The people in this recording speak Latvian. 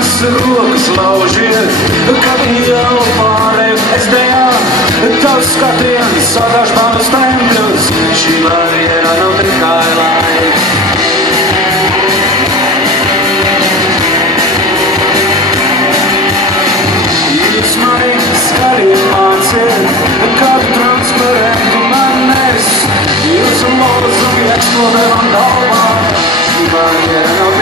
manas rokas laužiet, kad jau pārēm es dejā, tavs skatiens sadaž manus tempļus, šī barjera nav tikai laika. Jūs mani skaļi māciet, kādu transparentu man nes, jūsu lozungi eksplodē man galvā, šī barjera nav